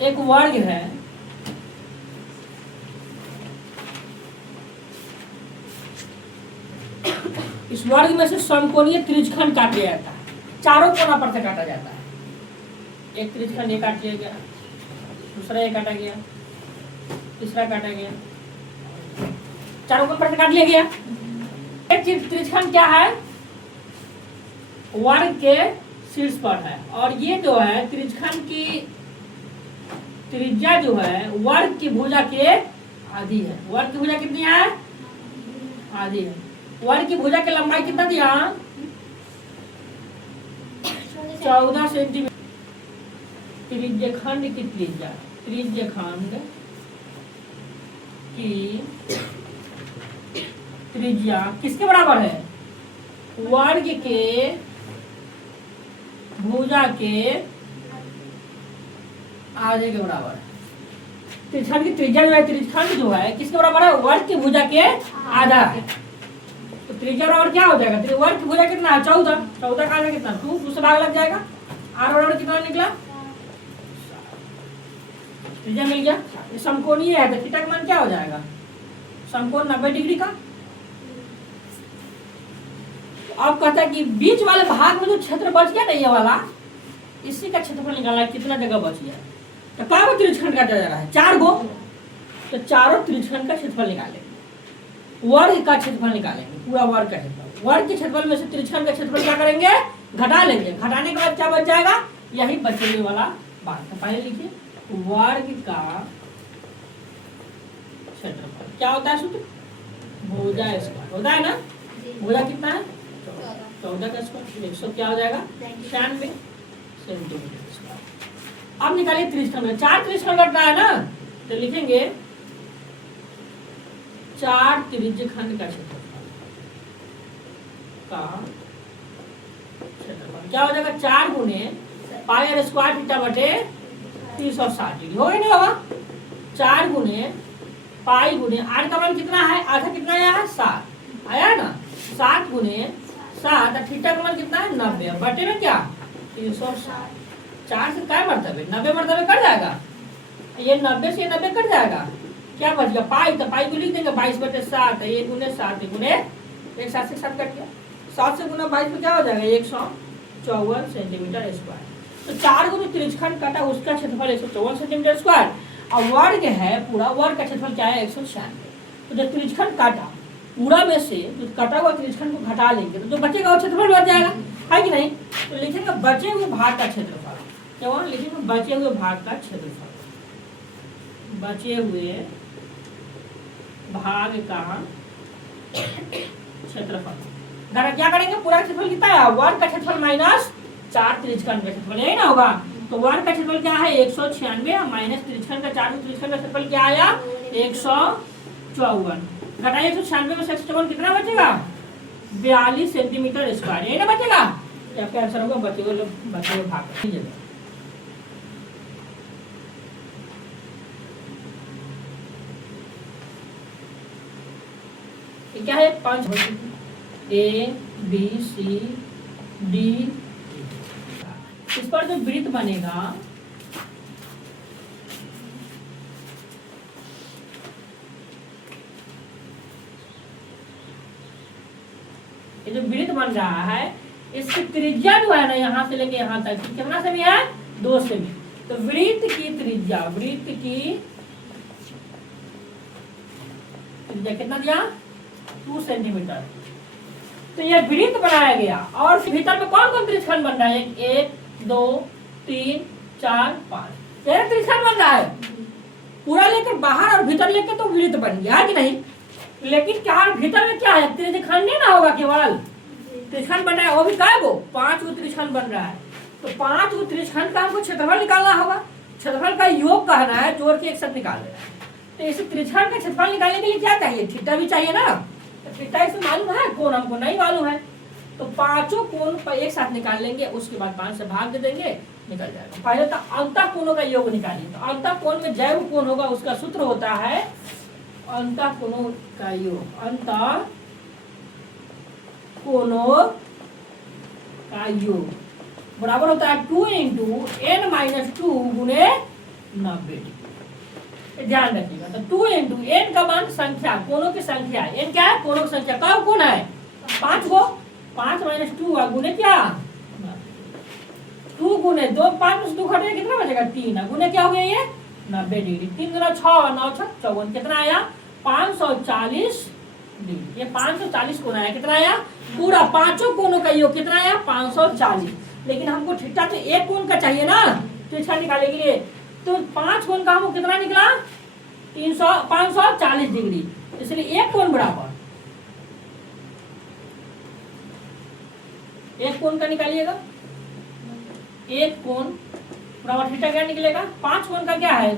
एक वर्ग है, इस वर्ग में से समकोणीय त्रिज्यखंड काटा जाता है, चारों कोना पर से काटा जाता है। एक त्रिज्यखंड ये काट लिया गया, दूसरा ये काटा गया, तीसरा काटा गया, चारों कोना पर से काट लिया गया। एक त्रिज्यखंड क्या है, वर्ग के शीर्ष पर है, और ये जो है त्रिज्यखंड की त्रिज्या जो है वर्ग की भुजा के आधी है। वर्ग की भुजा कितनी है, आधी है। वर्ग की भुजा की लंबाई कितना दिया, 14 सेंटीमीटर। त्रिज्यखंड की त्रिज्या, त्रिज्यखंड की त्रिज्या किसके बराबर है, वर्ग के भुजा के आधे के बराबर है। त्रिज्यखंड की त्रिज्या जो है, त्रिज्यखंड जो है किसके बराबर है, वर्ग की भुजा के आधा है। तो त्रिज्या बराबर क्या हो जाएगा, वर्ग की भुजा कितना है, 14, 14 का आधा कितना, 2 से भाग लग जाएगा। आर बराबर कितना निकला, त्रिज्या मिल गया। ये समकोणीय है तो थीटा का मान क्या हो जाएगा, समकोण 90 डिग्री का। तो अब कहता है कि बीच वाले भाग में जो क्षेत्र बच गया ना ये वाला, इसी का क्षेत्रफल निकालना है, कितना जगह बच गया। तो क्या वो त्रिज्यखंड काटा जा रहा है, 4 गो, तो चारों त्रिज्यखंड का क्षेत्रफल निकालेंगे, वर्ग का क्षेत्रफल निकालेंगे, पूरा वर्ग का क्षेत्रफल। वर्ग के क्षेत्रफल में से त्रिज्यखंड का क्षेत्रफल क्या करेंगे, घटा लेंगे। घटाने के बाद क्या बच जाएगा, यही बचने वाला बात। तो पहले लिखिए वर्ग का क्षेत्रफल क्या होता है, सूत्र भुजा स्क्वायर होता है ना। भुजा कितना है, 14 का स्क्वायर, 100 क्या हो जाएगा, 96 सेंटीमीटर स्क्वायर। अब निकालिए त्रिज्यखंड, 4 त्रिज्यखंड कटना है ना, तो लिखेंगे 4 त्रिज्यखंड का क्षेत्रफल क्या हो जाएगा, 4 गुने पाई आर स्क्वायर थीटा बटे 360 डिग्री, हो गया नहीं होगा। 4 गुने पाई गुने आर का मान कितना है, आधा कितना आया है, 7 आया ना, 7 गुने 7 और थीटा का मान कितना है, 90, बटे में क्या 360। 4 से क्या मरतबे, 90 मरतबे कट जाएगा, ये 90 से 90 कट जाएगा, क्या बच गया पाई, तो पाई को लिख देंगे 22/7, ये गुने 7, गुने 1 7 से 7 कट गया, 7 से गुना 22 में क्या हो जाएगा, 154 सेंटीमीटर स्क्वायर। तो 4 गुने त्रिज्यखंड काटा, उसका क्षेत्रफल 154 सेंटीमीटर स्क्वायर, और वर्ग है पूरा, वर्ग का क्षेत्रफल क्या है, 196। तो जब त्रिज्यखंड काटा पूरा में से जो कटा हुआ त्रिज्यखंड को घटा लेंगे तो जो बचेगा वो क्षेत्रफल बच जाएगा, है कि नहीं। तो लिखेंगे बचे हुए भाग का क्षेत्रफल, क्या वहां लिखेंगे बचे हुए भाग का क्षेत्रफल, बचे हुए भाग का क्षेत्रफल। क्या करेंगे, पूरा क्षेत्रफल कितना है, वर्ग का क्षेत्रफल माइनस 4 त्रिज्यखंड का क्षेत्रफल, यही ना होगा। तो वर्ग का क्षेत्रफल क्या है, 196 माइनस त्रिज्यखंड का 4 त्रिज्यखंड का क्षेत्रफल क्या आया, 154। घटाइए 196 में से 154 कितना बचेगा, 42 सेंटीमीटर स्क्वायर, यही ना बचेगा। क्या आंसर होगा, बचे हुए भाग। क्या है, 5 A B C D, इस पर जो वृत्त बनेगा ये जो वृत्त बन रहा है इसकी त्रिज्या जो है ना, यहाँ से लेके यहाँ तक कितना सेमी है, 2 सेमी। तो वृत्त की त्रिज्या, वृत्त की त्रिज्या कितना दिया, 2 सेंटीमीटर। तो ये वृत्त बनाया गया, और भीतर में कौन कौन त्रिज्यखंड बन रहा है, 1 2 3 4 5 13 त्रिज्यखंड बन रहा है। पूरा लेकर बाहर और भीतर लेकर तो वृत्त बन गया, है कि नहीं। लेकिन क्या भीतर में क्या है, त्रिज्यखंड नहीं ना होगा, केवल त्रिज्यखंड बन रहा है, वो भी क्या वो 5 गो त्रिज्यखंड बन रहा है। तो 5 गो त्रिज्यखंड का हमको क्षेत्रफल निकालना होगा, क्षेत्रफल का योग कहना है, जोड़ के एक साथ निकाल देना है। तो इस त्रिज्यखंड का क्षेत्रफल निकालने के लिए क्या चाहिए, थीटा भी चाहिए ना। तो थीटा इसमें मालूम है, कोण हमको नहीं मालूम है। तो पांचों कोण पर एक साथ निकाल लेंगे, उसके बाद 5 से भाग दे देंगे, निकल जाएगा। पहले तो अंतः कोणों का योग निकालिए। तो अंतः कोण में जैव कोण होगा, उसका सूत्र होता है अंतः कोणों का योग, अंतः कोणों का योग बराबर होता है 2 × n - 2 गुने 90 डिग्री। ध्यान रखिएगा। तो 2 इंटू एन का मान संख्या, कोणों की संख्या, एन क्या है? कोणों की संख्या। कब कोण है? 5 गो। 5 माइनस 2 गुने क्या? 2 गुने 2, 5 में से 2 घटे कितना बचेगा? 3 गुने क्या हो गया ये? 90 डिग्री। 3 गुना 6 और 9 6 54, कितना आया? 540 डिग्री। ये 540 कोण आया। कितना आया? पूरा पांचों कोणों का योग कितना आया? 540। लेकिन हमको थीटा तो एक कोण का चाहिए ना थीटा निकालने के लिए। तो 5 कोण का हमको कितना निकला? 540 डिग्री। इसलिए एक कोण बराबर, एक कोण का निकालिएगा। एक कोण बराबर थीटा क्या निकलेगा? 5 कोण का क्या है?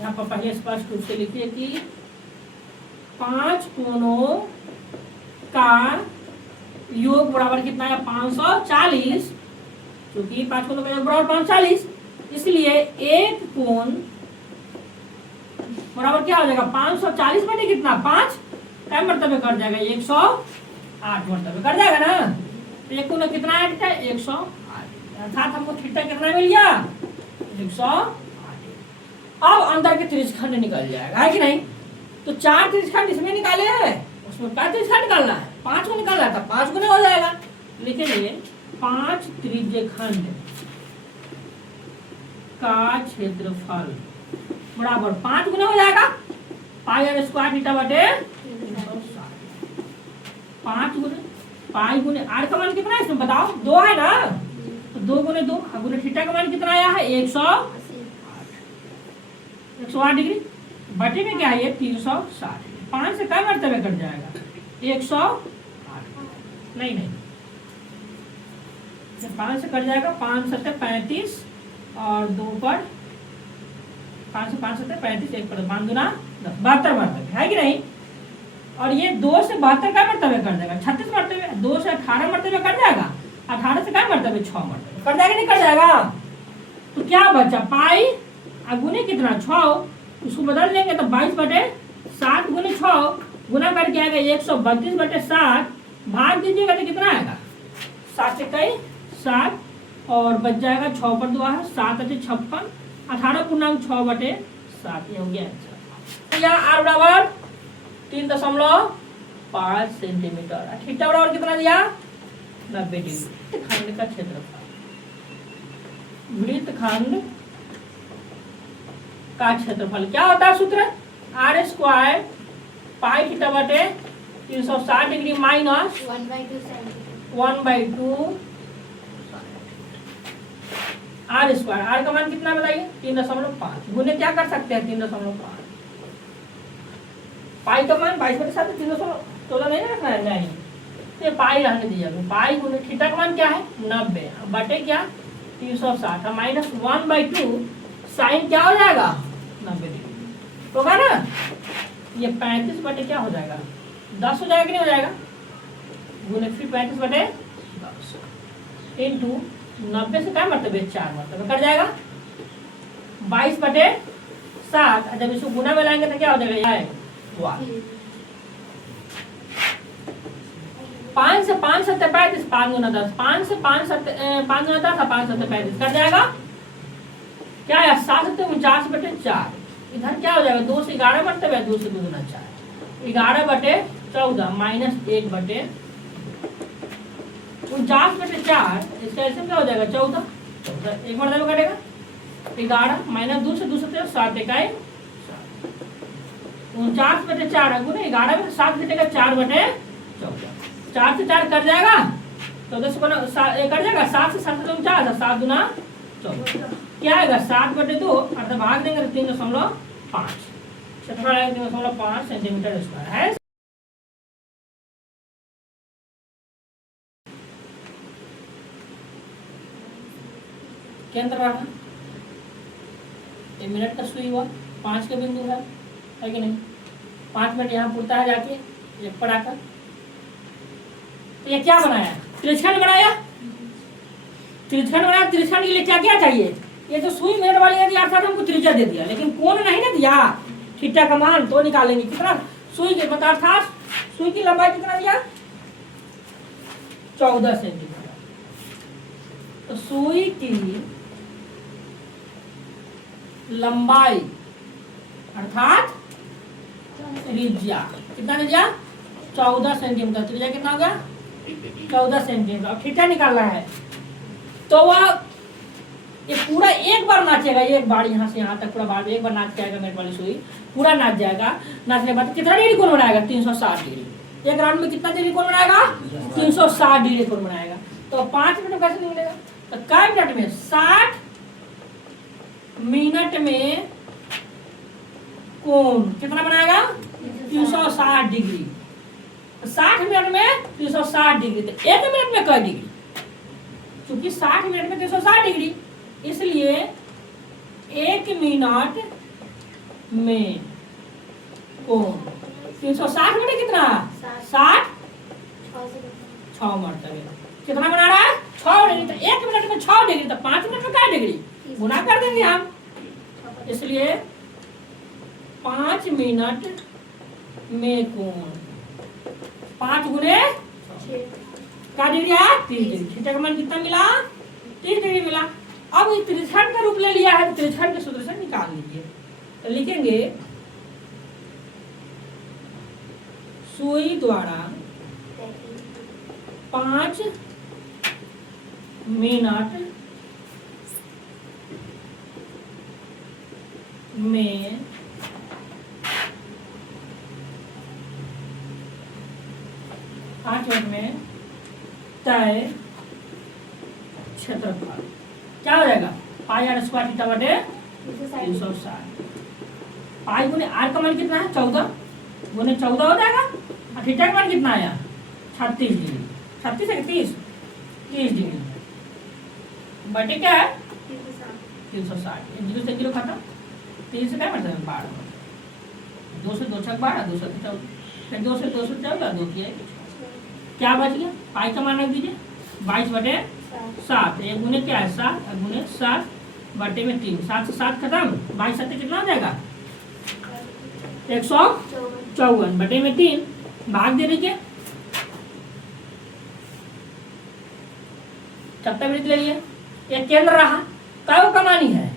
यहाँ पर पहले स्पष्ट रूप से लिखिए कि 5 कोणों का योग बराबर कितना है? 540। क्योंकि 5 कोणों का योग बराबर 540, इसलिए एक कोण बराबर क्या हो जाएगा? 540 बटे कितना? 5 क्या मर्तबे कर जाएगा? 108 मर्तबे कर जाएगा ना। तो एक कोण कितना है? 108। अर्थात हमको थीटा कितना मिल गया? 108। अब अंदर के त्रिज्यखंड निकल जाएगा, है कि नहीं? तो 4 त्रिज्यखंड इसमें निकाले हैं, उसमें 5 त्रिज्यखंड निकालना है। 5 को निकालना है तो 5 गुना हो जाएगा। लिखेंगे 5 त्रिज्यखंड का क्षेत्रफल बराबर 5 गुना हो जाएगा पाई आर स्क्वायर थीटा बटे 5 गुने पाई गुने आर का मान कितना है इसमें बताओ? 2 है ना। तो 2 गुने 2 गुने थीटा का मान कितना आया है? 108 डिग्री। बटे में क्या है? ये 360। 5 से क्या मर्तबे कट जाएगा? 108। नहीं 5 से कट जाएगा। 5 सत्ते 35 और 2 पर 5 से 5 सत्ते 35, 1 पर 5 दूना 72 मर्तबे, है कि नहीं? और ये 2 से 72 क्या मर्तबे कर जाएगा? 36 मर्तबे। 2 से 18 मर्तबे कर जाएगा। 18 से क्या मर्तबे? 6 मर्तबे कर जाएगा। नहीं कर जाएगा? तो क्या बचा? पाई गुने कितना? 6। उसको बदल देंगे तो 22 बटे 7 गुने 6 गुना करके आएगा 132 बटे 7। भाग दीजिएगा तो कितना आएगा? 7 से कई 7 और बच जाएगा 6 पर 2 है 7 अचे 56। 18 पूर्णांक 6 बटे 7 ये हो गया आंसर। यहाँ आर बराबर 3.5 सेंटीमीटर। थीटा बराबर कितना दिया? 90 डिग्री। खंड का क्षेत्रफल, वृत्तखंड का क्षेत्रफल क्या होता है? सूत्र आर स्क्वायर पाई थीटा बटे 360 degree minus 1/2 R square. R का मान कितना बताइए? 3.5 गुने क्या कर सकते हैं? 3.5 पाई का मान 22 बटे 7 314 नहीं रखना है। नहीं तो पाई रहने दीजिए। पाई गुने थीटा का मान क्या है? 90 बटे क्या? 360 माइनस 1/2 साइन क्या हो जाएगा? 90 डिग्री होगा ना। ये 35 बटे क्या हो जाएगा? 10 हो जाएगा कि नहीं हो जाएगा? गुने फिर 35 बटे 10 इंटू 90 से क्या मर्तबे? 4 मर्तबे कर जाएगा। 22 बटे 7। जब इसको गुना में लाएंगे तो क्या हो जाएगा? 5 से 5 सत्ते 35, 5 गुना 10, 5 से 5 सत्ते 5 गुना 10 5 सत्ते 35 कर जाएगा। क्या है? 7 सत्ते 49 बटे 4। इधर क्या हो जाएगा? 2 से 11 मर्तबे 2 से 2 गुना 4 11 बटे 14 माइनस 1 बटे 49 बटे 4। इसका ऐसे क्या हो जाएगा? 14 एक मर्तबे कटेगा। 11 माइनस 2 से 2 सत्ते 7 इकाई 49 बटे 4 गुने 11 में 7 घटेगा 4 बटे 14। 4 से 4 कट जाएगा। 14 से कट जाएगा। 7 से 7 49 7 गुना 14 क्या आएगा? 7 बटे 2 अर्थात भाग देंगे तो 3.5 क्षेत्रफल 3.5 सेंटीमीटर स्क्वायर है। केंद्र रहा 1 मिनट का सुई हुआ 5 के बिंदु है कि नहीं? 5 मिनट यहाँ पुरता है जाके 1 पर आकर। तो ये क्या बनाया? त्रिज्यखंड बनाया। त्रिज्यखंड बनाया। त्रिज्यखंड के लिए क्या क्या चाहिए? ये तो सुई मिनट वाली है अर्थात हमको त्रिज्या दे दिया, लेकिन कोण नहीं ना दिया। थीटा का मान तो निकालेंगे कितना? सुई के मतलब अर्थात सुई की लंबाई कितना दिया? 14 सेंटीमीटर। तो सुई की लंबाई अर्थात त्रिज्या। कितना त्रिज्या? 14 सेंटीमीटर। त्रिज्या कितना हो गया? 14 सेंटीमीटर। अब थीटा निकालना है तो वह ये पूरा एक बार नाचेगा, एक बार यहाँ से यहाँ तक पूरा बार एक बार नाच के आएगा। मेरे वाली सुई पूरा नाच जाएगा। नाचने के बाद कितना डिग्री कोण बनाएगा? 360 डिग्री। एक राउंड में कितना डिग्री कोण बनाएगा? 360 डिग्री कोण बनाएगा। तो 5 मिनट में कैसे निकलेगा? तो क्या मिनट में? 60 मिनट में कोण कितना बनाएगा? 360 डिग्री। 60 मिनट में 360 डिग्री। तो 1 मिनट में कई डिग्री? क्योंकि 60 मिनट में 360 डिग्री, इसलिए 1 मिनट में कोण 360 मिनट कितना? 60 6 मरतबे कितना बना रहा है? 6 डिग्री। तो 1 मिनट में 6 डिग्री, तो 5 मिनट में क्या डिग्री? गुना कर देंगे हम। इसलिए 5 मिनट में कोण 5 गुने क्या डिग्री है? 30 डिग्री। थीटा का मान कितना मिला? 30 डिग्री मिला। अब इस त्रिज्याखंड का रूप ले लिया है तो त्रिज्याखंड के सूत्र से निकाल लीजिए। तो लिखेंगे सुई द्वारा 5 मिनट में तय क्षेत्रफल क्या हो जाएगा? पाई आर स्क्वायर थीटा बटे 360। पाई गुने आर का मान कितना है? 14 गुने 14 हो जाएगा। और थीटा का मान कितना आया? 36 डिग्री। 36 है 30 डिग्री बटे क्या है? 360। 0 से 0 खत्म। 3 से क्या मतलब? 12। 2 से 2 छक 12, 2 से 14, फिर 2 से 2 से 14, 2 किया क्या बच गया? पाई का मान रख दीजिए 22 बटे 7। एक गुने क्या है? 7 और गुने 7 बटे में 3। 7 से 7 खत्म। 22 7 कितना हो जाएगा? 154 बटे में 3 भाग दे दीजिए। कितना वृत्त ले लिए? एक केंद्र रहा। कै कमानी है?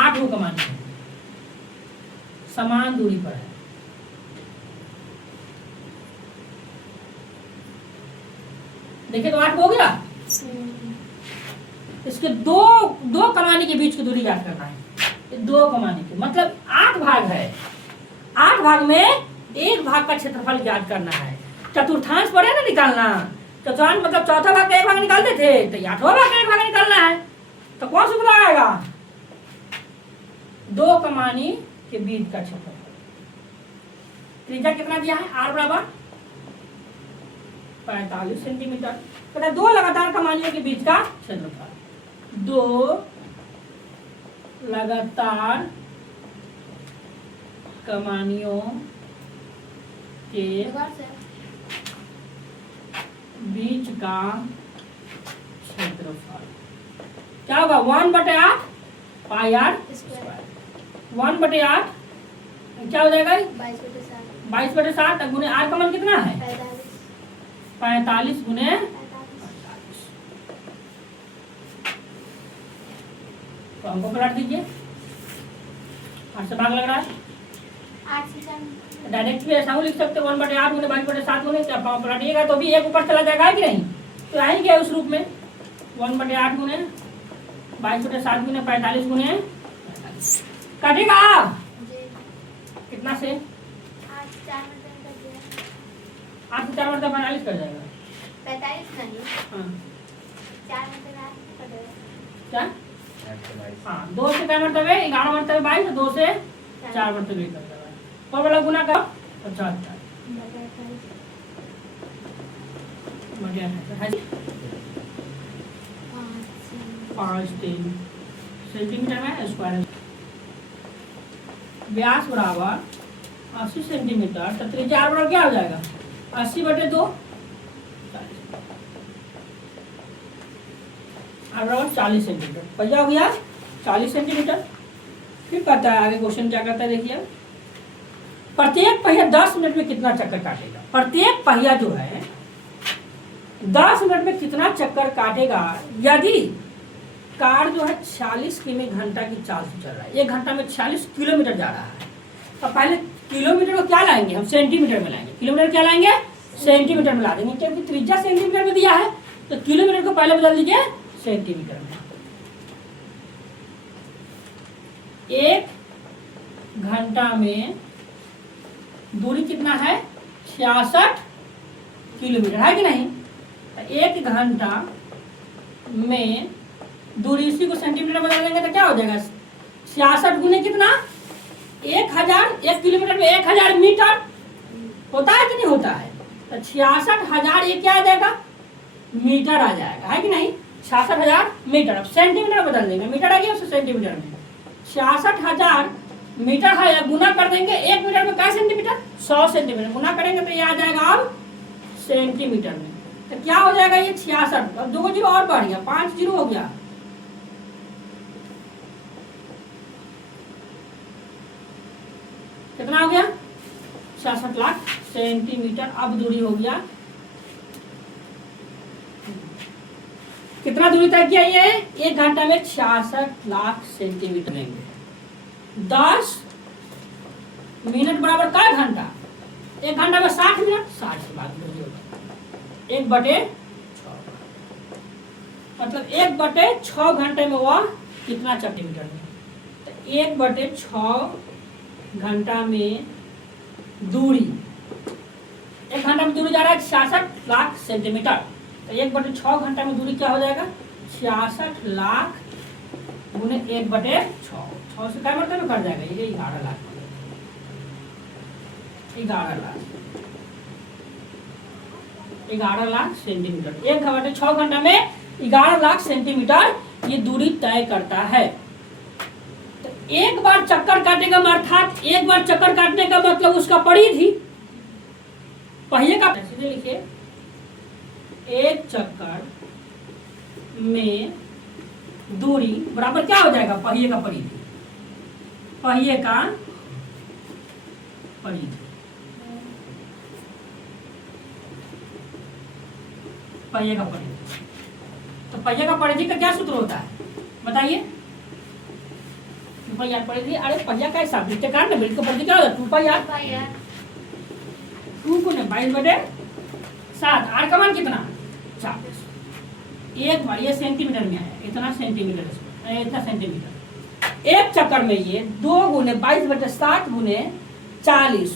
8 कमानी है। समान दूरी पर है। देखिए तो 8 हो गया। इसके दो कमानी के बीच की दूरी याद करना है। 2 कमानी के मतलब 8 भाग है। 8 भाग में एक भाग का क्षेत्रफल याद करना है। चतुर्थांश पड़े ना निकालना। चतुर्थांश मतलब चौथा भाग का एक भाग निकालते थे, तो 8वां भाग का एक भाग निकालना है। तो कौन सा सूत्र आएगा? 2 कमानी के बीच का क्षेत्रफल। त्रिज्या कितना दिया है? आर बराबर 45 सेंटीमीटर। कहता है 2 लगातार कमानियों के बीच का क्षेत्रफल। 2 लगातार कमानियों के बीच का क्षेत्रफल क्या होगा? 1/8 पाई आर स्क्वायर। 1/8 क्या हो जाएगा? 22/7 गुने आर का मान कितना है? 45 गुने 45। तो हमको पलट दीजिए। 8 से भाग लग रहा है। 8 से डायरेक्ट भी ऐसा लिख सकते 1/8 गुने 22/7 गुने। क्या पलटिएगा तो भी एक ऊपर चला जाएगा कि नहीं? तो आएंगे उस रूप में 1/8 गुने 22/7 गुने 45 गुने कटेगा कितना से? 8 से 4 8 से 4 मतलब 45 कर जाएगा। 45 नहीं। हाँ 4 मतलब 8 कर देगा। क्या? हाँ 2 से क्या मतलब है? 11 मतलब 22। 2 से 4 मतलब 1 कर देगा। और वाला गुना करो 75 बढ़िया है। 5 सेंटीमीटर में स्क्वायर। व्यास बराबर 80 सेंटीमीटर। तो त्रिज्या बराबर क्या हो जाएगा? 80/2 बराबर 40 सेंटीमीटर। पहिया हो गया 40 सेंटीमीटर। फिर कहता है आगे क्वेश्चन क्या करता है देखिए। प्रत्येक पहिया 10 मिनट में कितना चक्कर काटेगा? प्रत्येक पहिया जो है 10 मिनट में कितना चक्कर काटेगा यदि कार जो है 46 किमी घंटा की चाल से चल रहा है, 1 घंटा में 46 किलोमीटर जा रहा है। तो पहले किलोमीटर को क्या लाएंगे हम, सेंटीमीटर में लाएंगे। किलोमीटर क्या लाएंगे, सेंटीमीटर में ला देंगे, क्योंकि त्रिज्या सेंटीमीटर में दिया है। तो किलोमीटर को पहले बदल दीजिए सेंटीमीटर में। 1 घंटा में दूरी कितना है, 66 किलोमीटर, है कि नहीं। तो 1 घंटा में दूरी, इसी को सेंटीमीटर बदल देंगे तो क्या हो जाएगा, 66 गुने कितना, 1000। 1 किलोमीटर में 1000 मीटर होता है कि नहीं होता है। तो 66,000 ये क्या आ जाएगा, मीटर आ जाएगा, है कि नहीं। 66,000 मीटर। अब सेंटीमीटर बदल देंगे, मीटर आ गया उससे सेंटीमीटर में। 66,000 मीटर है, या गुना कर देंगे 1 मीटर में क्या सेंटीमीटर, 100 सेंटीमीटर। गुना करेंगे तो ये आ जाएगा अब सेंटीमीटर में। तो क्या हो जाएगा ये 66। अब 2 जीरो और बढ़ गया, 5 जीरो हो गया। कितना हो गया, 66 लाख सेंटीमीटर। अब दूरी हो गया, कितना दूरी तय किया ये, 1 घंटा में 66 लाख सेंटीमीटर लेंगे। 10 मिनट बराबर क्या घंटा, 1 घंटा में 60 मिनट, 60 से बात दूरी होगा 1/6, मतलब 1/6 घंटे में वह कितना सेंटीमीटर में। तो 1/6 घंटा में दूरी, 1 घंटा में दूरी जा रहा है 66 लाख सेंटीमीटर। तो 1/6 घंटा में दूरी क्या हो जाएगा, 66 लाख गुने 1/6। 6 से क्या मतलब कर जाएगा ये 11 लाख, 11 लाख सेंटीमीटर। 1/6 घंटा में 11 लाख सेंटीमीटर ये दूरी तय करता है। तो एक बार चक्कर काटेगा, अर्थात एक बार चक्कर काटने का मतलब उसका परिधि, पहिए का, सीधे लिखिए, एक चक्कर में दूरी बराबर क्या हो जाएगा, पहिए का परिधि, पहिए का परिधि। पहिए का परिधि, तो पहिए का परिधि का क्या सूत्र होता है बताइए। पहिया परिधि, अरे पहिया का हिसाब वृत्ताकार ना, वृत्त का परिधि क्या होता है, 2πr। 2 गुने 22/7। आर का मान कितना, 40। एक बार ये सेंटीमीटर में है, इतना सेंटीमीटर, इतना सेंटीमीटर। एक चक्कर में ये 2 गुने 22/7 गुने 40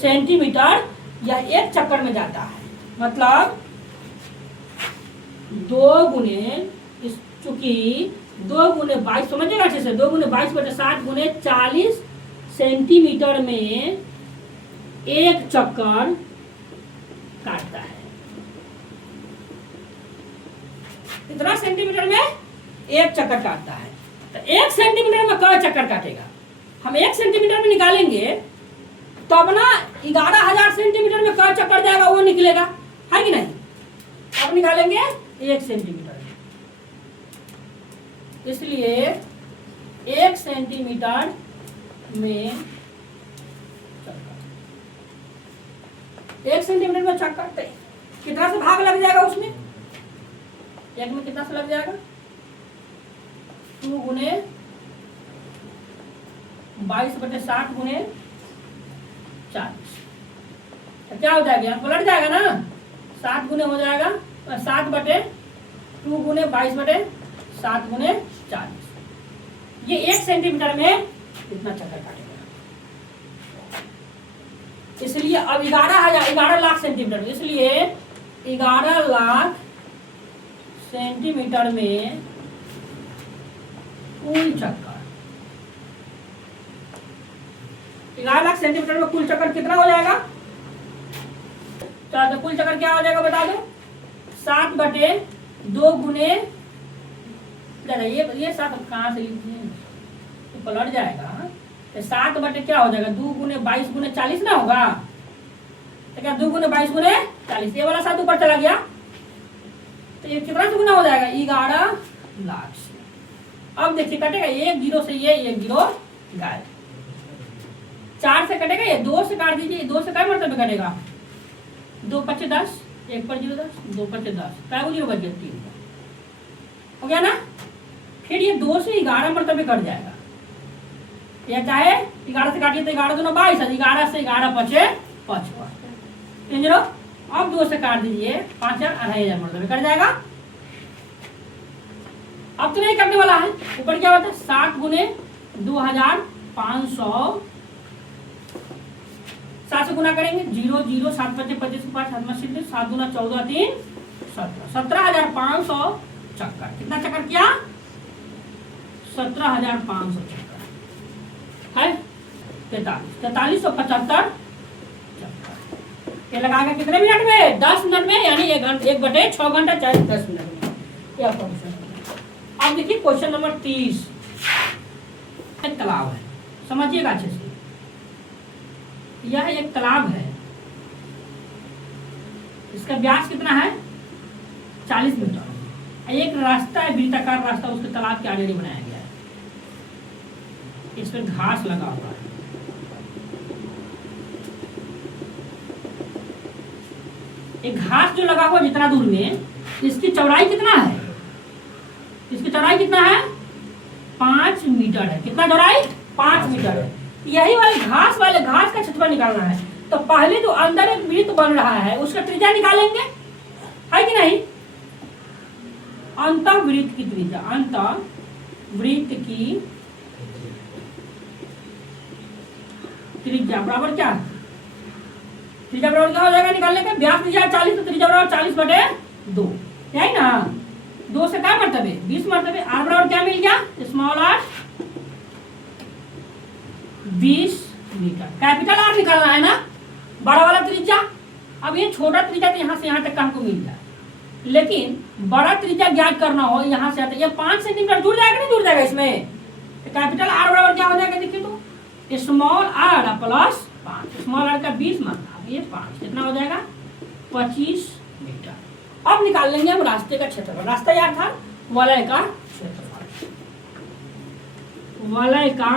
सेंटीमीटर यह एक चक्कर में जाता है। मतलब 2 गुने, चूंकि 2 गुने 22, समझिएगा अच्छे से, 2 गुने 22/7 गुने 40 सेंटीमीटर में एक चक्कर काटता है। इतना सेंटीमीटर में एक चक्कर काटता है। तो 1 सेंटीमीटर में क्या चक्कर काटेगा, हम 1 सेंटीमीटर में निकालेंगे तब ना 11,000 सेंटीमीटर में क्या चक्कर जाएगा वो निकलेगा, है कि नहीं। अब निकालेंगे 1 सेंटीमीटर, इसलिए 1 सेंटीमीटर में 1 सेंटीमीटर में चक्कर कितना से भाग लग जाएगा उसमें, एक में कितना से लग जाएगा, 2 गुने 22/7 गुने 40। तो क्या हो जाएगा, पलट जाएगा ना, 7 गुने हो जाएगा, 7/2 गुने 22/7 गुने 40। ये 1 सेंटीमीटर में इतना चक्कर काटेगा। इसलिए अब 11 लाख सेंटीमीटर, इसलिए 11 लाख सेंटीमीटर में कुल चक्कर, 11 लाख सेंटीमीटर में कुल चक्कर कितना हो जाएगा। तो कुल चक्कर क्या हो जाएगा बता दो, 7/2 गुने, ये 7 कहाँ से लिखिए, तो पलट जाएगा। तो 7 क्या हो जाएगा, 2 गुने 22 गुने 40 ना होगा। तो क्या 2 गुने 22 गुने 40, ये वाला 7 ऊपर चला गया, तो ये कितना से गुना हो जाएगा, 11 लाख से। अब देखिए कटेगा, 1 जीरो से ये 1 जीरो गायब, 4 से कटेगा, ये 2 से काट दीजिए, 2 से क्या मतलब कटेगा, 2 5 10, 1 पर 0 10, 2 5 10, क्या जीरो बच गया, 3 हो गया ना। फिर ये 2 से 11 मरतबे कट जाएगा। या चाहे 11 से काटिए तो 11 दूना 22, 11 से 11 बचे 55। अब 2 से काट दीजिए 5 2500 मरतबे कट जाएगा। अब तो नहीं करने वाला है, ऊपर क्या होता है 60 गुने 2500, 7 से गुना करेंगे 0 0 7 25 25 5 7 में 7 गुना 14 3 17 17,500 चक्कर। कितना चक्कर किया 17,500 चक्कर है। 4375 चक्कर। ये लगाएगा कितने मिनट में 10 मिनट में, यानी 1/6 घंटा चाहे 10 मिनट में। क्या क्वेश्चन है। अब देखिए क्वेश्चन नंबर 30। एक तालाब है, समझिएगा अच्छे से। यह एक तालाब है, इसका व्यास कितना है 40 मीटर। एक रास्ता है, वृत्ताकार रास्ता, उसके तालाब के आगे बनाया गया है। इस पर घास लगा हुआ है। एक घास जो लगा हुआ जितना दूर में, इसकी चौड़ाई कितना है, इसकी चौड़ाई कितना है 5 मीटर है। कितना चौड़ाई 5 मीटर है। यही वाले घास का क्षेत्रफल निकालना है। तो पहले तो अंदर एक वृत्त बन रहा है, उसका त्रिज्या निकालेंगे, है कि नहीं। अंतःवृत्त की त्रिज्या, अंतःवृत्त की त्रिज्या बराबर क्या, त्रिज्या बराबर क्या हो जाएगा निकालने का, व्यास त्रिज्या 40 तो त्रिज्या बराबर 40/2, यही ना। 2 से क्या मरतबे 20 मरतबे। आर बराबर क्या मिल गया small R 20 metre. Capital R निकालना है ना, बड़ा वाला त्रिज्या। अब ये छोटा त्रिज्या तो यहाँ से यहाँ तक का हमको मिल जाए, लेकिन बड़ा त्रिज्या ज्ञात करना हो यहाँ से आता, ये 5 सेंटीमीटर जुड़ जाएगा नहीं जुड़ जाएगा इसमें। तो कैपिटल आर बराबर क्या हो जाएगा देखिए तो small R plus 5। Small R का 20 मात्रा, ये 5 कितना हो जाएगा 25 मीटर। अब निकाल लेंगे हम रास्ते का क्षेत्रफल। रास्ता याद था वलय का क्षेत्रफल। वलय का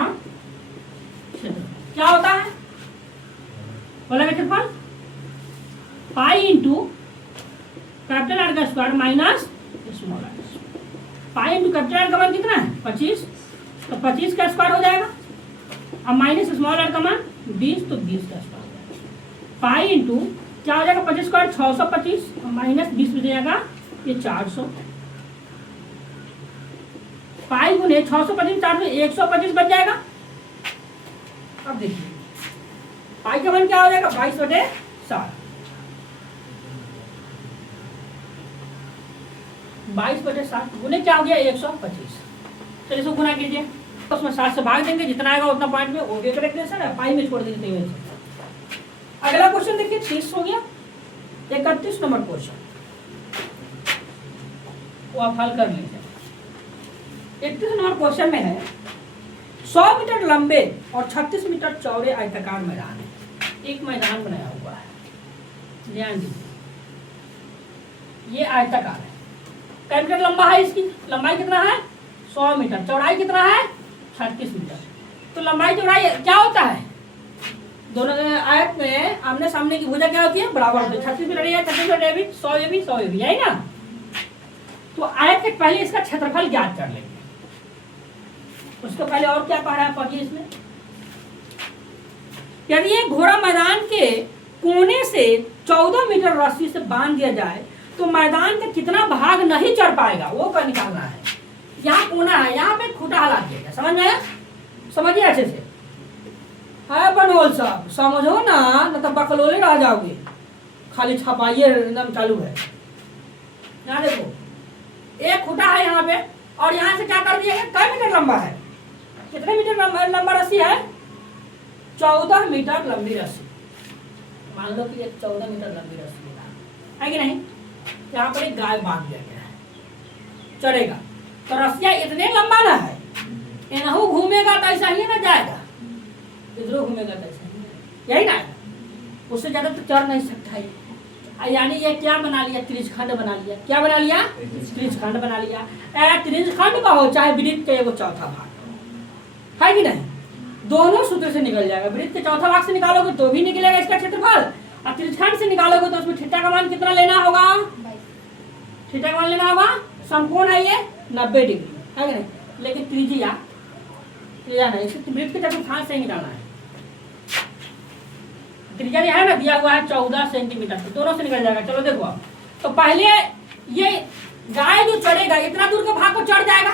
क्षेत्रफल क्या होता है, वलय का क्षेत्रफल पाई इंटू कैपिटल आर का square minus small R. Pi into capital R का मान कितना है 25, तो 25 का स्क्वायर हो जाएगा। अब माइनस स्मॉल आर का मान 20, तो 20 का स्क्वायर हो जाएगा। पाई इंटू क्या हो जाएगा 25 स्क्वायर 625, माइनस 20 हो जाएगा ये 400। पाई गुने 625 400 125 बच जाएगा। अब देखिए पाई का मान क्या हो जाएगा 22/7। 22/7 गुने क्या हो गया 125। चलिए इसको गुना कीजिए, उसमें 7 से भाग देंगे, जितना आएगा उतना पॉइंट में वो भी करेक्ट है, पाई में छोड़ देंगे। अगला क्वेश्चन देखिए 30 हो गया। 31 नंबर क्वेश्चन वो आप हल कर लीजिए। 31 नंबर क्वेश्चन में है 100 मीटर लंबे और 36 मीटर चौड़े आयताकार मैदान है। एक मैदान बनाया हुआ है, ध्यान दीजिए ये आयताकार है। कैपिटल लंबा है, इसकी लंबाई कितना है 100 मीटर, चौड़ाई कितना है 36 मीटर। तो लंबाई चौड़ाई क्या होता है, दोनों आयत में आमने सामने की भुजा क्या होती है बराबर होती है। 36 मीटर है, 36 मीटर भी 100 ये भी 100 ये भी, है ना। तो आयत के पहले इसका क्षेत्रफल ज्ञात कर लेंगे। उसके पहले और क्या पढ़ा है पढ़िए इसमें। यदि ये घोड़ा मैदान के कोने से 14 मीटर रस्सी से बांध दिया जाए तो मैदान का कितना भाग नहीं चढ़ पाएगा वो का निकालना है। यहाँ कोना है, यहाँ पे खूटा हला दिया, समझ में आया, समझिए अच्छे से। है बनोल साहब समझो ना, न तो बकलोले रह जाओगे, खाली छपाइए एकदम चालू है। यहाँ देखो एक खूटा है यहाँ पे, और यहाँ से क्या कर दिया है, कई मीटर लंबा है, कितने मीटर लंबा रस्सी है 14 मीटर लंबी रस्सी। मान लो कि एक 14 मीटर लंबी रस्सी है कि नहीं। यहाँ पर एक गाय बांध दिया गया है, चढ़ेगा तो रस्सिया इतने लंबा ना है, इनहू घूमेगा तो ऐसा ही ना जाएगा, इधर घूमेगा तो ऐसा ही, यही ना, उससे ज्यादा तो चढ़ नहीं सकता है। यानी ये क्या बना लिया, त्रिजखंड बना लिया। क्या बना लिया, त्रिजखंड बना लिया। त्रिजखंड का हो चाहे वृत्त का वो चौथा भाग है कि नहीं, दोनों सूत्र से निकल जाएगा। वृत्त के चौथा भाग से निकालोगे तो भी निकलेगा इसका क्षेत्रफल, और त्रिजखंड से निकालोगे तो उसमें थीटा का मान कितना लेना होगा, थीटा का मान लेना होगा, समकोण है ये 90 डिग्री, है कि नहीं। लेकिन त्रिज्या नहीं, इसे वृत्त के चतुर्थांश से ही निकालना है। त्रिज्या है ना दिया हुआ है 14 सेंटीमीटर, तो दोनों से निकल जाएगा। चलो देखो अब, तो पहले ये गाय जो चढ़ेगा इतना दूर के भाग को चढ़ जाएगा,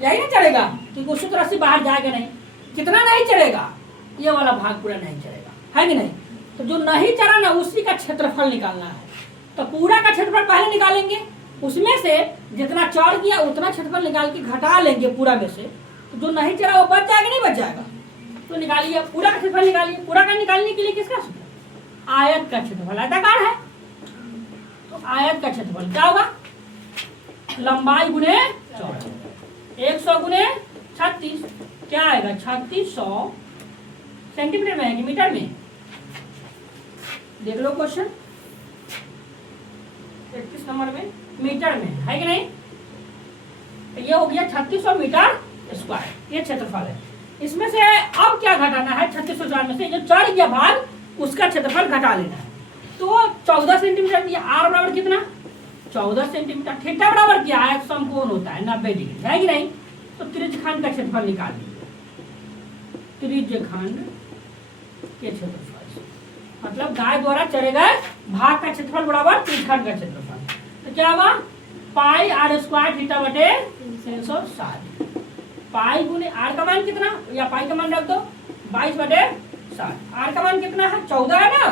यही ना चढ़ेगा, क्योंकि उसी तरह से बाहर जाएगा नहीं। कितना नहीं चढ़ेगा, ये वाला भाग पूरा नहीं चढ़ेगा, है कि नहीं। तो जो नहीं चढ़ा ना उसी का क्षेत्रफल निकालना है। तो पूरा का क्षेत्रफल पहले निकालेंगे, उसमें से जितना चढ़ गया उतना क्षेत्रफल निकाल के घटा लेंगे पूरा में से। तो जो नहीं चढ़ा वो बच जाएगा नहीं बच जाएगा, तो निकालिए पूरा का क्षेत्रफल निकालिए। पूरा का निकालने के लिए किसका सूत्र, आयत का क्षेत्रफल, आयताकार है तो आयत का क्षेत्रफल क्या होगा, लंबाई गुने चौड़ाई, 100 गुने 36 क्या आएगा 3600 सेंटीमीटर में है कि मीटर में, देख लो क्वेश्चन 31 नंबर में मीटर में है कि नहीं। तो ये हो गया 3600 मीटर स्क्वायर, ये क्षेत्रफल है। इसमें से अब क्या घटाना है, 3600 में से जो चढ़ गया भाग उसका क्षेत्रफल घटा लेना है। तो 14 सेंटीमीटर दिया, आर बराबर कितना 14 सेंटीमीटर, थीटा बराबर क्या आयत समकोण होता है 90 डिग्री, है कि नहीं। तो त्रिज्यखंड का क्षेत्रफल निकाल लीजिए, त्रिज्यखंड के क्षेत्रफल मतलब गाय द्वारा चढ़े गए भाग का क्षेत्रफल बराबर त्रिज्यखंड का क्षेत्रफल। तो क्या होगा पाई आर स्क्वायर थीटा बटे 360, पाई गुने आर का मान कितना, या पाई का मान रख दो 22/60, आर का मान कितना है 14 है ना,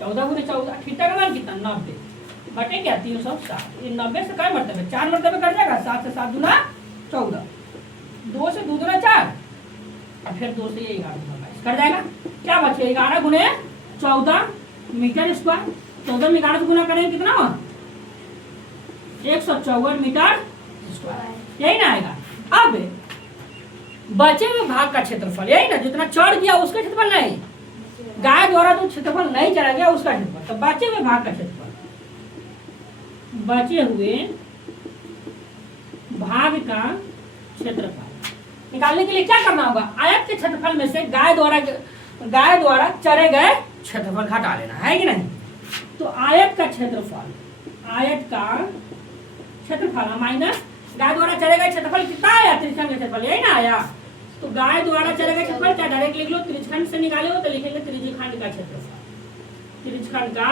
14 गुने 14, थीटा का मान कितना 90 बटे क्या 360। ये 90 से कई मरतबे 4 मरतबे कर जाएगा, 7 से 7 दूना 14, 2 से 2 दूना 4 और फिर 2 से 11 22 कर जाएगा। क्या बचे 11 गुने 14 मीटर स्क्वायर, 14 में 11 से गुना करेंगे कितना हुआ 154 मीटर स्क्वायर, यही ना आएगा। अब बचे हुए भाग का क्षेत्रफल यही ना, जितना चढ़ गया उसका क्षेत्रफल नहीं, गाय द्वारा जो क्षेत्रफल नहीं चढ़ा गया उसका क्षेत्रफल। तो बचे हुए भाग का क्षेत्रफल, बचे हुए भाग का क्षेत्रफल निकालने के लिए क्या करना होगा, आयत के क्षेत्रफल में से गाय द्वारा चढ़े गए क्षेत्रफल घटा लेना है कि नहीं। तो आयत का क्षेत्रफल, आयत का क्षेत्रफल माइनस गाय द्वारा चढ़े गए क्षेत्रफल कितना आया, त्रिज्यखंड का क्षेत्रफल यही ना आया। तो गाय द्वारा चढ़े गए क्षेत्रफल क्या डायरेक्ट लिख लो, त्रिज्यखंड से निकाले हो तो लिखेंगे त्रिज्यखंड का क्षेत्रफल, त्रिज्यखंड का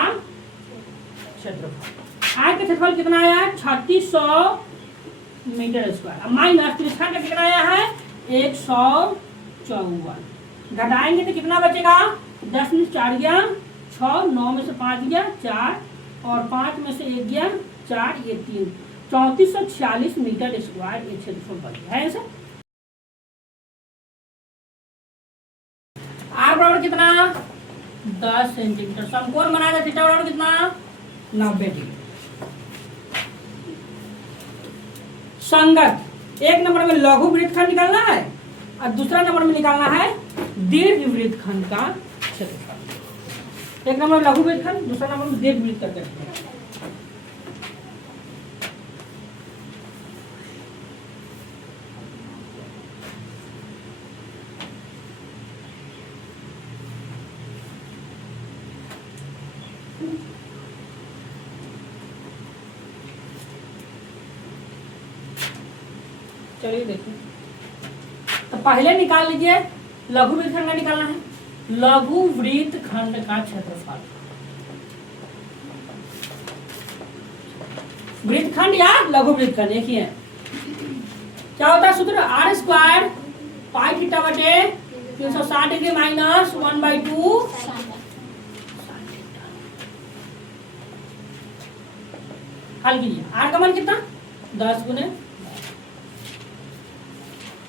क्षेत्रफल। आयत का क्षेत्रफल कितना आया है 3600 मीटर स्क्वायर, माइनस त्रिज्यखंड का कितना आया है 154, घटाएंगे तो कितना बचेगा 10 में 4 गया 6, 9 में से 5 गया 4 और 5 में से 1 गया 4, ये 3, 3446 मीटर स्क्वायर ये क्षेत्रफल बन गया है ऐसा। आर बराबर कितना 10 सेंटीमीटर, समकोण बनाया थीटा बराबर कितना 90 डिग्री। संगत एक नंबर में लघु वृत्तखंड निकालना है और दूसरा नंबर में निकालना है दीर्घ वृत्तखंड का क्षेत्रफल। एक नंबर लघु वृत्तखंड, दूसरा नंबर में दीर्घ वृत्त का क्षेत्रफल। चलिए देखिए, तो पहले निकाल लीजिए लघु वृत्तखंड का निकालना है, लघु वृत्तखंड का क्षेत्रफल, वृत्तखंड या लघु वृत्तखंड एक ही है। क्या होता है सूत्र आर स्क्वायर पाई थीटा बटे 360 डिग्री माइनस 1/2 हल कीजिए। आर का मान कितना 10 गुने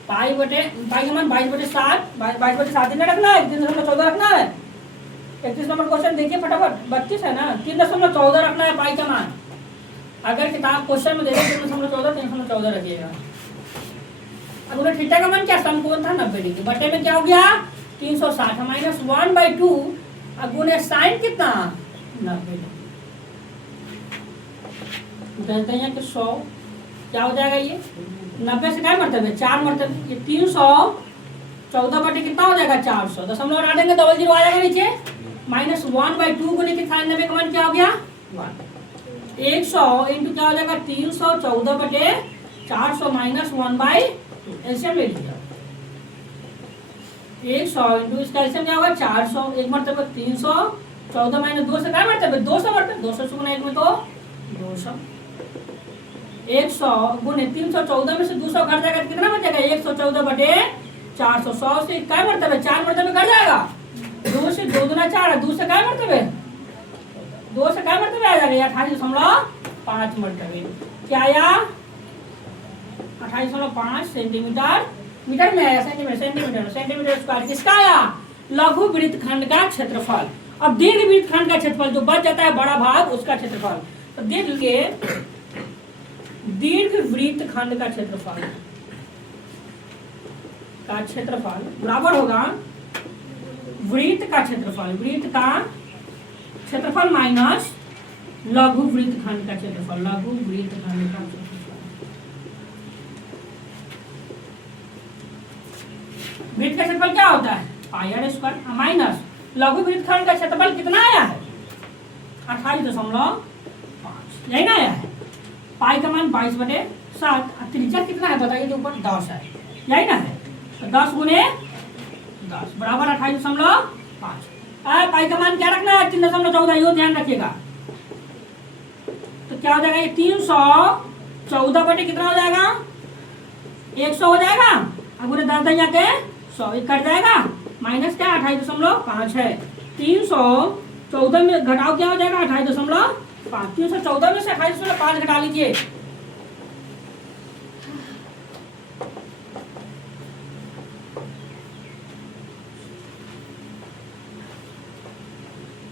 पाई का मान 22/7, 22/7 दिन रखना है, 3.14 रखना है। 31 नंबर क्वेश्चन देखिए फटाफट, 32 है ना, 3.14 रखना है पाई का मान। अगर किताब क्वेश्चन में दे दे 3.14 3.14 रखिएगा। अब उन्हें थीटा का मान क्या समकोण था 90 डिग्री, बटे में क्या हो गया 360 माइनस 1/2 गुने साइन कितना 90 डिग्री, जानते हैं कि 100 क्या हो जाएगा, ये 90 से क्या मरतबे 4 मरतबे, ये 314 बटे कितना हो जाएगा 400, दशमलव हटा देंगे 00 आ जाएगा नीचे, माइनस 1/2 गुने के साइन 90 का मान क्या हो गया 100 इंटू क्या हो जाएगा 314 बटे 400 माइनस 1/2 एलसीएम ले लीजिए। 100 इंटू इसका एलसीएम क्या होगा 400, एक मरतबे 300, 14 माइनस 2 से क्या मरतबे 200 मरतबे, 200 से गुना 1 में तो 200। 100 गुने 314 में से 200 घट जाएगा तो कितना बचेगा 114 बटे 400। 100 से क्या मरतबे 4 मरतबे घट जाएगा, 2 से 2 दूना 4, 2 से क्या मरतबे 2 से क्या मरतबे आ जाएगा 28.5 मरतबे। क्या आया 28.5 सेंटीमीटर, मीटर में आया सेंटीमीटर, सेंटीमीटर स्क्वायर किसका आया लघु वृत्तखंड का क्षेत्रफल। अब दीर्घ वृत्तखंड का क्षेत्रफल जो बच जाता है बड़ा भाग उसका क्षेत्रफल, तो देख लीजिए दीर्घ वृत्तखंड का क्षेत्रफल बराबर होगा वृत्त का क्षेत्रफल माइनस लघु वृत्तखंड का क्षेत्रफल। वृत्त का क्षेत्रफल क्या होता है पाई आर स्क्वायर माइनस लघु वृत्तखंड का क्षेत्रफल कितना आया है 28.5, यही ना आया है। पाई का मान 22/7, त्रिज्या कितना है बताइए, जो ऊपर 10 है, यही ना है। तो 10 गुने 10 बराबर 28.5। पाई का मान क्या रखना है 3.14, यो ध्यान रखिएगा। तो क्या हो जाएगा ये 314 बटे कितना हो जाएगा 100 हो जाएगा, अब गुने 10 दैया के 100 कट जाएगा, माइनस क्या 28.5 है। 314 में घटाओ क्या हो जाएगा 28.5, 314 में से 28.5 घटा लीजिए,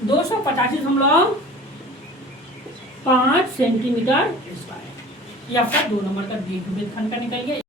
दो 285.5 सेंटीमीटर स्क्वायर। ये आपका 2 नंबर का दीर्घ वृत्तखंड का निकल गया।